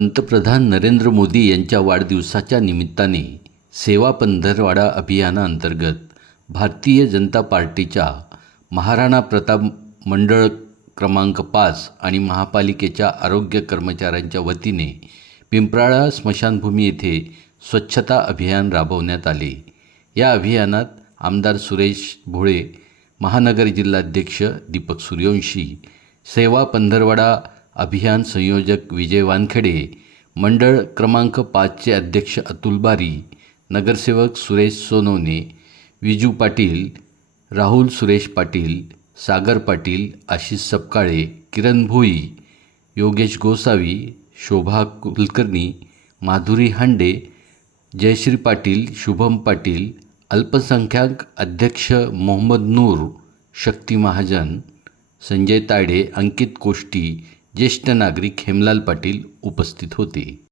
पंतप्रधान नरेंद्र मोदी यांच्या वाढदिवसाच्या निमित्ताने सेवा पंधरवाडा अभियानाअंतर्गत भारतीय जनता पार्टीच्या महाराणा प्रताप मंडळ क्रमांक पाच आणि महापालिकेच्या आरोग्य कर्मचाऱ्यांच्या वतीने पिंपराळा स्मशानभूमी येथे स्वच्छता अभियान राबवण्यात आले. या अभियानात आमदार सुरेश भोळे महानगर जिल्हाध्यक्ष दीपक सूर्यवंशी सेवा पंधरवाडा अभियान संयोजक विजय वानखेडे मंडळ क्रमांक पाचचे अध्यक्ष अतुल बारी नगरसेवक सुरेश सोनवणे विजू पाटील राहुल सुरेश पाटील सागर पाटील आशिष सपकाळे किरण भोई योगेश गोसावी शोभा कुलकर्णी माधुरी हांडे जयश्री पाटील शुभम पाटील अल्पसंख्याक अध्यक्ष मोहम्मद नूर शक्ती महाजन संजय ताडे अंकित कोष्टी ज्येष्ठ नागरिक हेमलाल पाटील उपस्थित होते.